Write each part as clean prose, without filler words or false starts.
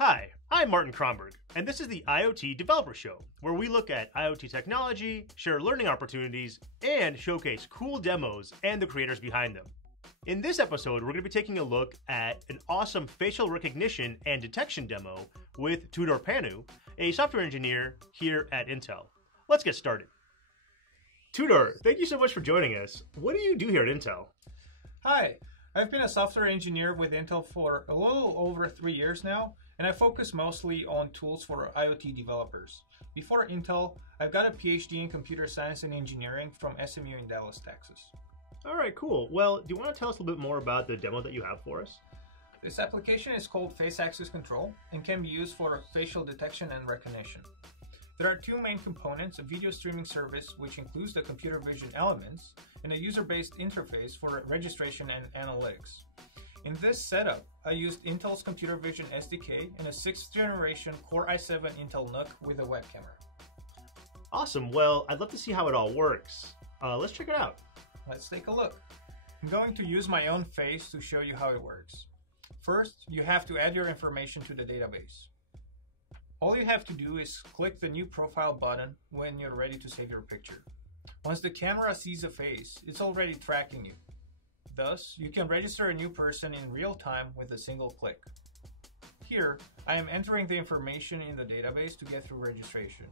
Hi, I'm Martin Kronberg, and this is the IoT Developer Show, where we look at IoT technology, share learning opportunities, and showcase cool demos and the creators behind them. In this episode, we're going to be taking a look at an awesome facial recognition and detection demo with Tudor Panu, a software engineer here at Intel. Let's get started. Tudor, thank you so much for joining us. What do you do here at Intel? Hi, I've been a software engineer with Intel for a little over 3 years now, and I focus mostly on tools for IoT developers. Before Intel, I've got a PhD in computer science and engineering from SMU in Dallas, Texas. All right, cool. Well, do you want to tell us a little bit more about the demo that you have for us? This application is called Face Access Control and can be used for facial detection and recognition. There are two main components: a video streaming service, which includes the computer vision elements, and a user-based interface for registration and analytics. In this setup, I used Intel's computer vision SDK and a 6th generation Core i7 Intel NUC with a web camera. Awesome. Well, I'd love to see how it all works. Let's check it out. Let's take a look. I'm going to use my own face to show you how it works. First, you have to add your information to the database. All you have to do is click the New Profile button when you're ready to save your picture. Once the camera sees a face, it's already tracking you. Thus, you can register a new person in real time with a single click. Here, I am entering the information in the database to get through registration.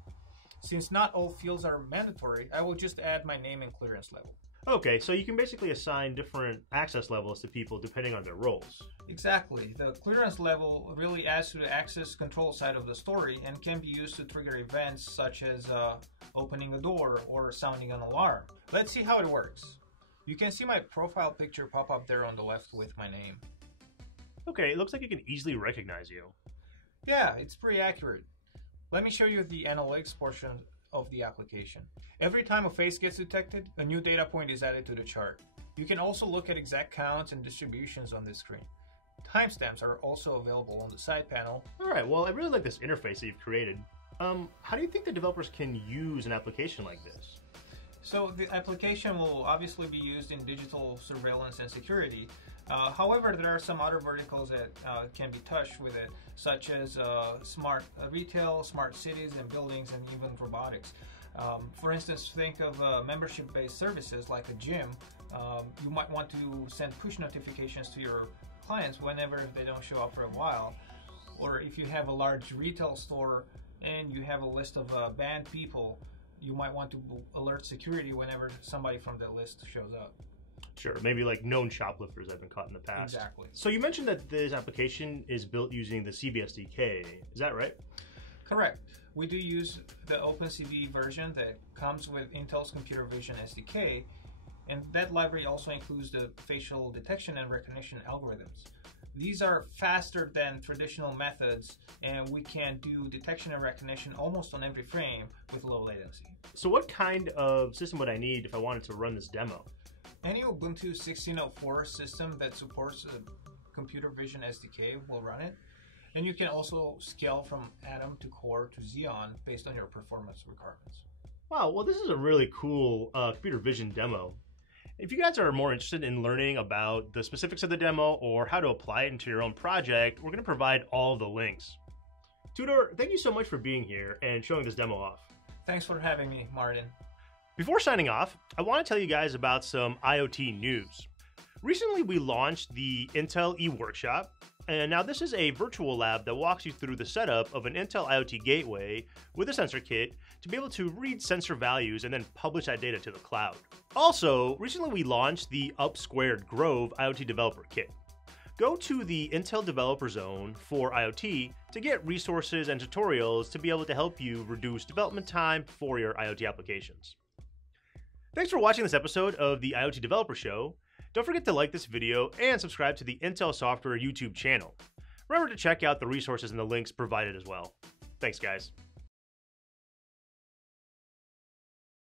Since not all fields are mandatory, I will just add my name and clearance level. Okay, so you can basically assign different access levels to people depending on their roles. Exactly. The clearance level really adds to the access control side of the story and can be used to trigger events such as opening a door or sounding an alarm. Let's see how it works. You can see my profile picture pop up there on the left with my name. Okay, it looks like it can easily recognize you. Yeah, it's pretty accurate. Let me show you the analytics portion of the application. Every time a face gets detected, a new data point is added to the chart. You can also look at exact counts and distributions on this screen. Timestamps are also available on the side panel. All right, well, I really like this interface that you've created. How do you think the developers can use an application like this? So the application will obviously be used in digital surveillance and security. However, there are some other verticals that can be touched with it, such as smart retail, smart cities and buildings, and even robotics. For instance, think of membership-based services like a gym. You might want to send push notifications to your clients whenever they don't show up for a while. Or if you have a large retail store and you have a list of banned people, you might want to alert security whenever somebody from the list shows up. Sure, maybe like known shoplifters that have been caught in the past. Exactly. So you mentioned that this application is built using the CB SDK. Is that right? Correct. We do use the OpenCV version that comes with Intel's computer vision SDK, and that library also includes the facial detection and recognition algorithms. These are faster than traditional methods, and we can do detection and recognition almost on every frame with low latency. So what kind of system would I need if I wanted to run this demo? Any Ubuntu 16.04 system that supports a computer vision SDK will run it. And you can also scale from Atom to Core to Xeon based on your performance requirements. Wow, well, this is a really cool computer vision demo. If you guys are more interested in learning about the specifics of the demo or how to apply it into your own project, we're going to provide all of the links. Tudor, thank you so much for being here and showing this demo off. Thanks for having me, Martin. Before signing off, I want to tell you guys about some IoT news. Recently, we launched the Intel eWorkshop, and now this is a virtual lab that walks you through the setup of an Intel IoT gateway with a sensor kit to be able to read sensor values and then publish that data to the cloud. Also, recently we launched the Up2 Grove IoT Developer Kit. Go to the Intel Developer Zone for IoT to get resources and tutorials to be able to help you reduce development time for your IoT applications. Thanks for watching this episode of the IoT Developer Show. Don't forget to like this video and subscribe to the Intel Software YouTube channel. Remember to check out the resources and the links provided as well. Thanks, guys.